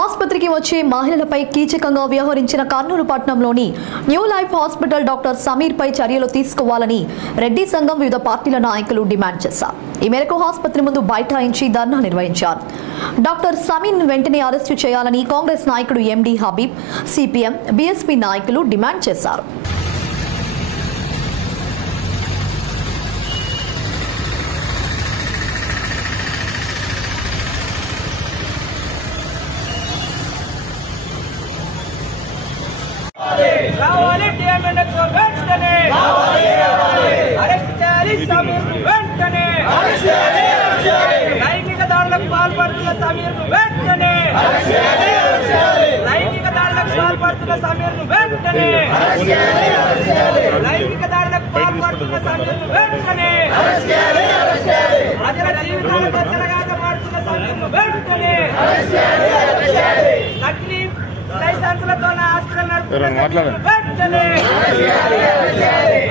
ఆసుపత్రికి వచ్చే మహిళలపై కీచకంగా వ్యవహరించిన కర్నూలు పట్టణంలోని new life hospital doctor Sameer పై చర్యలు తీసుకోవాలని రెడ్డి సంఘం వివిధ పార్టీల నాయకులు డిమాండ్ చేశారు. ఈ మేరకు ఆసుపత్రి ముందు బైఠాయించి ధర్నా నిర్వహించారు. డాక్టర్ సమీర్ వెంటనే అరెస్టు చేయాలని కాంగ్రెస్ నాయకుడు ఎండి హబీబ్, సిపిఎం, బీఎస్పీ నాయకులు డిమాండ్ చేశారు. లైంగిక దాడులకు పాల్పడుతున్న సమీర్ను వెంటనే లైంగిక దాడులకు పాల్పడుతున్న సమీర్ను వెంటనే లైంగిక దాడులకు పాల్పడుతున్న సమీర్ను వెంటనే ప్రజల జీవితాలతో చెలగాటమాడుతున్న సమీర్ను వెంటనే నకిలీ లైసెన్సులతో హాస్పిటల్ నడుపుతున్న సమీర్ను వెంటనే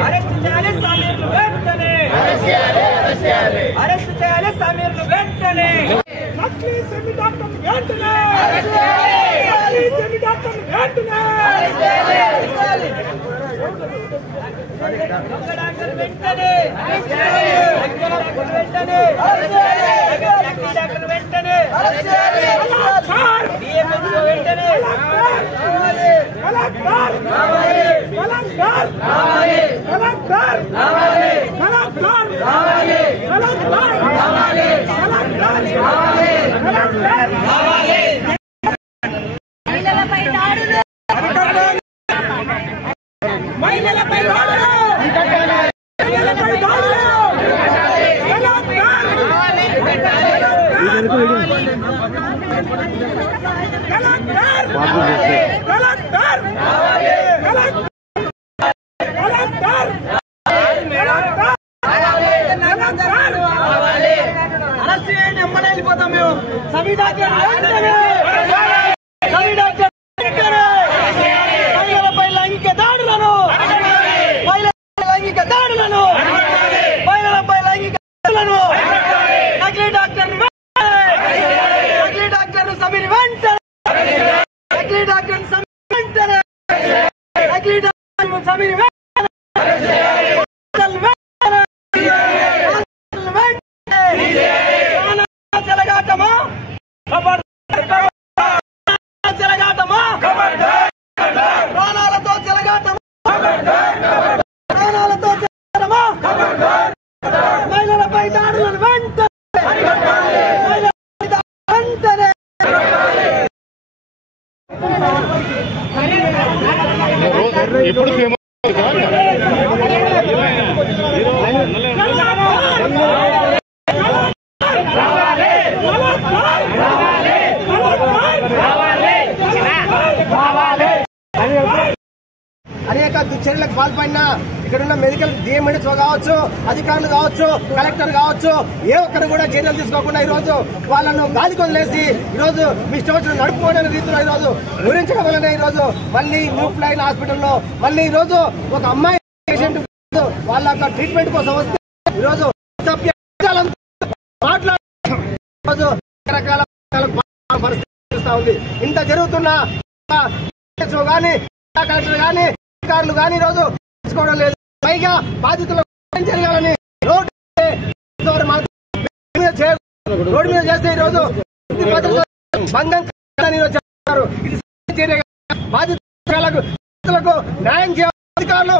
అరెస్ట్ చేయాలి సమీర్ను వెంటనే అరెస్ట్ చేయాలి సమీర్ను వెంటనే నకిలీ సెమీ డాక్టర్ వెంటనే నకిలీ సెమీ డాక్టర్ వెంటనే డాక్టర్ వెంటనే డాక్టర్ వెంటనే అనేక దుశ్చర్యలకు పాల్పడిన ఇక్కడున్న మెడికల్ డిఎంఎస్ కావచ్చు, అధికారులు కావచ్చు, కలెక్టర్ కావచ్చు, ఏ ఒక్కరు కూడా చర్యలు తీసుకోకుండా ఈ రోజు వాళ్ళను గాలి కొదిలేసి ఈ రోజు మీ స్టోర్స్ నడుపుకోవడం రీతిలో ఈ రోజు గురించడం వలన ఈ రోజు మళ్ళీ న్యూ లైఫ్ హాస్పిటల్లో మళ్ళీ ఈ రోజు ఒక అమ్మాయి పేషెంట్ వాళ్ళ ట్రీట్మెంట్ కోసం వస్తే ఈ రోజు రకరకాల పరిస్థితి ఉంది. ఇంత జరుగుతున్న కానీ కలెక్టర్ కానీ అధికారులు కానీ ఈ రోజు తీసుకోవడం లేదు. పైగా బాధితులు జరగాలని రోడ్డు మీద చేస్తే ఈ రోజు బంధం చెప్తున్నారు. బాధితులకు న్యాయం చేయాలి, అధికారులు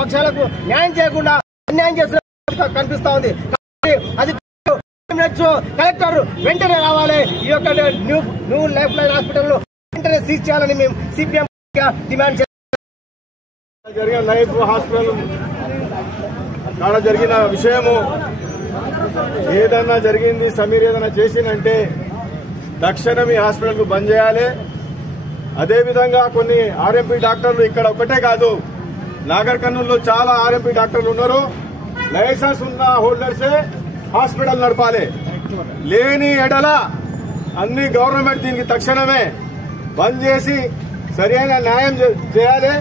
పక్షాలకు న్యాయం చేయకుండా అన్యాయం చేస్తున్న కనిపిస్తా ఉంది. కలెక్టర్ వెంటనే రావాలి, ఈ యొక్క న్యూ లైఫ్ లైన్ హాస్పిటల్ వెంటనే సీజ్ చేయాలని మేము సిపిఎం డిమాండ్ చేస్తాం. జరిగిన లైఫ్ హాస్పిటల్ కాడ జరిగిన విషయము ఏదన్నా జరిగింది, సమీర్ ఏదైనా చేసిందంటే తక్షణం ఈ హాస్పిటల్ కు బంద్ చేయాలి. అదేవిధంగా కొన్ని ఆర్ఎంపీ డాక్టర్లు ఇక్కడ ఒకటే కాదు, నాగర్ కర్నూలులో చాలా ఆర్ఎంపీ డాక్టర్లు ఉన్నారు. లైసెన్స్ ఉన్న హోల్డర్సే హాస్పిటల్ నడపాలి. లేని ఎడల అన్ని గవర్నమెంట్ దీనికి తక్షణమే బంద్ చేసి సరైన న్యాయం చేయాలి.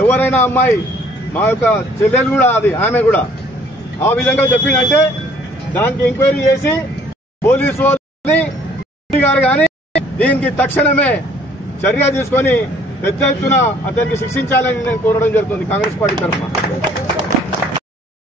ఎవరైనా అమ్మాయి మా యొక్క చెల్లెలు కూడా ఆమె కూడా ఆ విధంగా చెప్పిందంటే దానికి ఎంక్వైరీ చేసి పోలీసు వాళ్ళని గారు కానీ దీనికి తక్షణమే చర్య తీసుకొని పెద్ద ఎత్తున అతనికి శిక్షించాలని నేను కోరడం జరుగుతుంది కాంగ్రెస్ పార్టీ తరఫున.